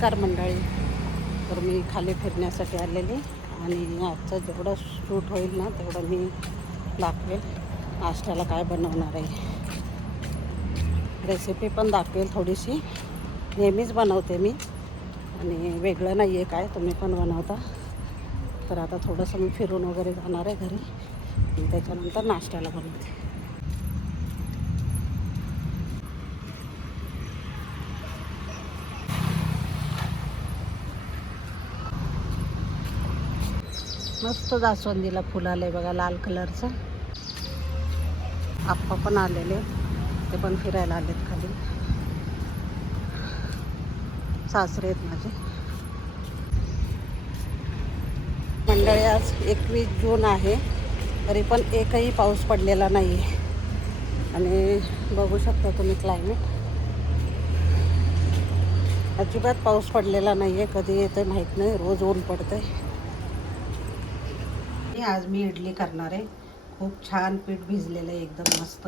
नमस्कार मंडळी. तर मी खाली फिरण्यासाठी आलेली आणि आजचं जेवढं शूट होईल ना तेवढं मी दाखवेल. नाश्त्याला काय बनवणार आहे, रेसिपी पण दाखवेल. थोडीशी नेहमीच बनवते मी आणि वेगळं नाही आहे काय, तुम्ही पण बनवता. तर आता थोडंसं मी फिरून वगैरे जाणार आहे घरी आणि त्याच्यानंतर नाश्त्याला बनवते. मस्त जास्वंदीला फुल आलंय बघा, लाल कलरचं. आप्पा पण आलेले, ते पण फिरायला आलेत खाली. सासरे आहेत माझे. मंडळी आज 21 जून आहे, तरी पण एकही पाऊस पडलेला नाही आहे. आणि बघू शकता तुम्ही क्लायमेट, अजिबात पाऊस पडलेला नाही आहे. कधी येतं माहीत नाही, रोज ऊन पडतंय. आज मी इडली करणार आहे. खूप छान पीठ भिजलेलं आहे, एकदम मस्त.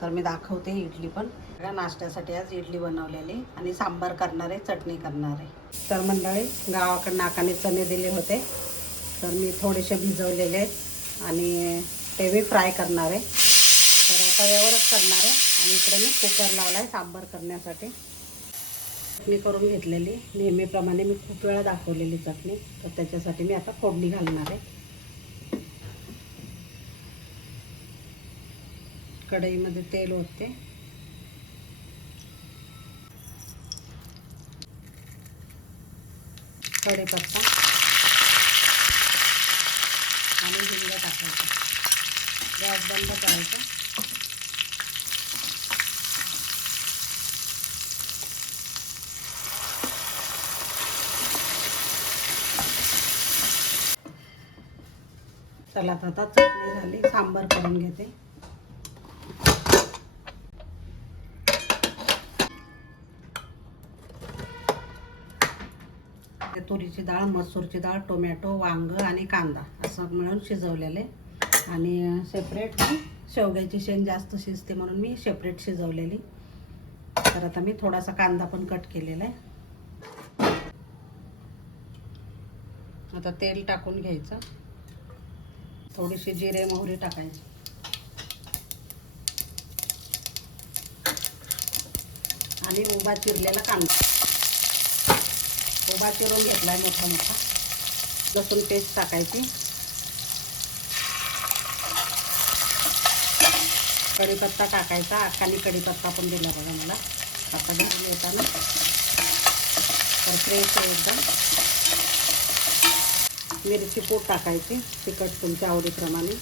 तर मी दाखवते इडली पण. नाश्त्यासाठी आज इडली बनवलेली आणि सांबार करणार आहे, चटणी करणार आहे. तर मंडळी, गावाकडं नाकाने चणे दिले होते, तर मी थोडेसे भिजवलेले आहेत आणि ते मी फ्राय करणार आहे. तर तव्यावरच करणार आहे. आणि इकडे मी कुकर लावला आहे सांबार करण्यासाठी. चटणी करून घेतलेली, नेहमीप्रमाणे मी खूप वेळा दाखवलेली चटणी. तर त्याच्यासाठी मी आता फोडणी घालणार आहे. कढईमध्ये तेल ओतते, कढीपत्ता आणि हिंग टाकायचं. गॅस बंद करायचा. चला आता चटणी झाली, सांबार करून घेते. तुरीची डाळ, मसूरची डाळ, टोमॅटो, वांग आणि कांदा असं मिळून शिजवलेले. आणि सेपरेट शेवग्याची शेंग जास्त शिजते म्हणून मी सेपरेट शिजवलेली. तर आता मी थोडासा कांदा पण कट केलेला आहे. आता तेल टाकून घ्यायचं, थोडीशी जिरे मोहरी टाकायची आणि उभा चिरलेला कांदा. उभा चिरून घेतलाय मोठा मोठा. लसूण पेस्ट टाकायची. कढीपत्ता टाकायचा. अख्खानी कढीपत्ता पण दिला बघा मला आता घरी येताना, तर फ्रेश आहे एकदम. मिरची पूड टाकायची, तिखट तुमच्या आवडीप्रमाणे.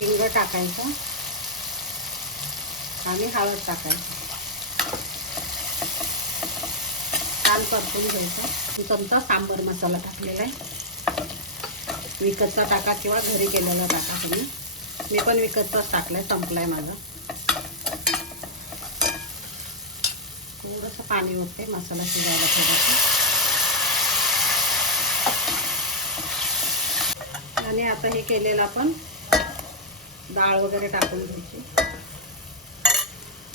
हिंग टाकायचं आणि हळद टाकायची. छान परतून घ्यायचं. चमचा सांबार मसाला टाकलेला आहे. विकतचा टाका किंवा घरी केलेला टाका तुम्ही. मी पण विकतचाच टाकलाय, संपलाय माझा. थोडंसं पाणी होते मसाला शिजायला थोडंसं. आणि आता हे केलेलं आपण डाळ वगैरे टाकून घ्यायची,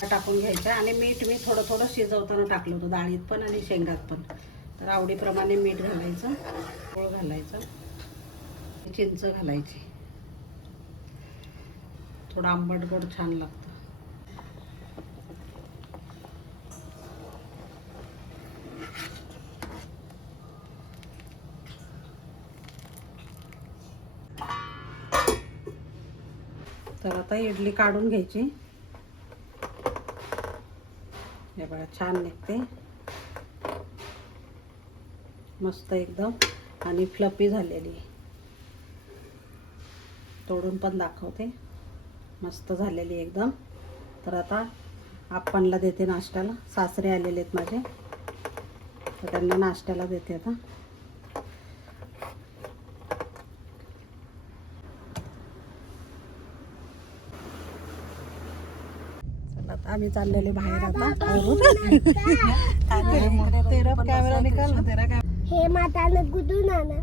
टाकून घ्यायचं. आणि मीठ मी थोडं थोडं शिजवताना टाकलं होतं, डाळीत पण आणि शेंगात पण. तर आवडीप्रमाणे मीठ घालायचं, गूळ घालायचं, चिंच घालायची. थोडं आंबट गोड छान लागतं. तर आता इडली काढून घ्यायची. हे बघा छान निघते, मस्त एकदम आणि फ्लफी झालेली. तोडून पण दाखवते, मस्त झालेली एकदम. तर आता आपणला देते नाश्त्याला. सासरे आलेले आहेत माझे, तर त्यांना नाश्त्याला देते आता. आम्ही चाललेले बाहेर आता. तेरा कॅमेरा निकाल ना, तेरा कॅमेरा. हे माताला कुठून आला?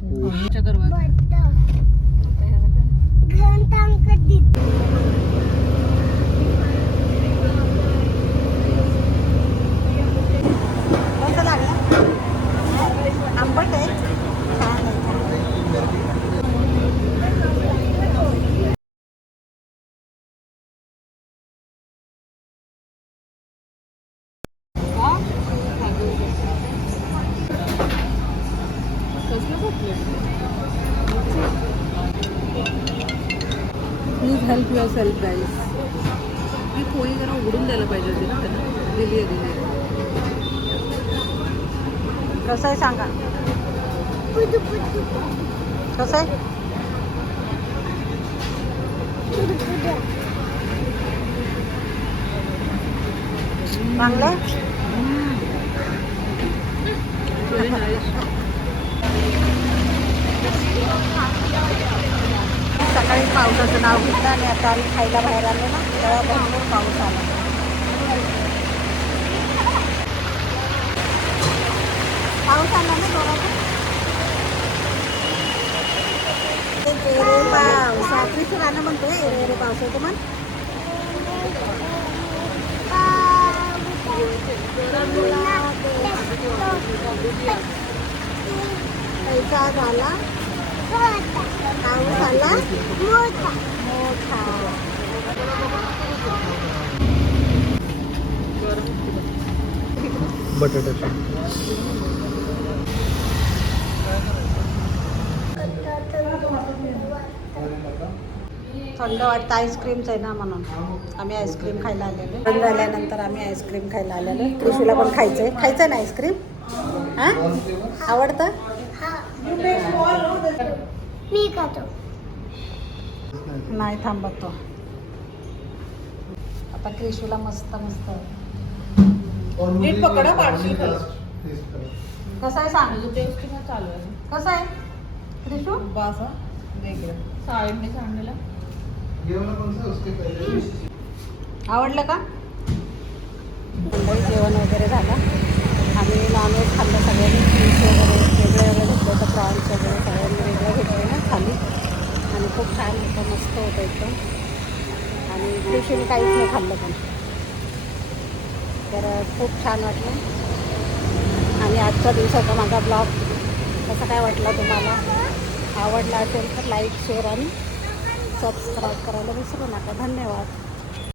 Please help yourself guys. ही पोळी जरा उघडून द्यायला पाहिजे होती ना त्यांना. दिली आहे. कसं आहे सांगा. कसं आहे चांगलं. सकाळी पावसाचं नाव घेतलं आणि आता आम्ही खायला बाहेर आलो ना तेव्हा भरपूर पाऊस आला. पाऊस आला ना जोरात. रे पाऊस रात्रीचं गाणं म्हणतोय. रे पाऊस होतो म्हण. पैसा झाला पाऊस आला मोठा. बटाट्याचा थंड वाटतं. आईस्क्रीमचं आहे ना म्हणून आम्ही आईस्क्रीम खायला आलेलो. बंद झाल्यानंतर आम्ही आईस्क्रीम खायला आलेलो. कृषीला पण खायचं आहे. खायचं ना आईस्क्रीम. हां आवडतं. मी खातो. नाही थांबत तो. आता कृषीला मस्त मस्त नीट पकडा पाडशील. कसं आहे सांग. चालू आहे कसं आहे कृषू. बासा वेगळं साईडने सांगलेला आवडलं का. जेवण वगैरे झालं. आम्ही नॉनव्हेज खाल्लं सगळ्यांनी. फिश वगैरे वेगळे वेगळे घेतलं होतं. प्रॉन्स वगैरे सगळ्यांनी वेगळं घेतलं ना खाली. आणि खूप छान होतं. मस्त होतं एकदम. आणि कृषीने काहीच नाही खाल्लं पण. तर खूप छान वाटलं. आणि आजच्या दिवसाचा माझा ब्लॉग कसा काय वाटला तुम्हाला. आवडला असेल तर लाईक शेअर आणि सबस्क्राईब करायला विसरू नका. धन्यवाद.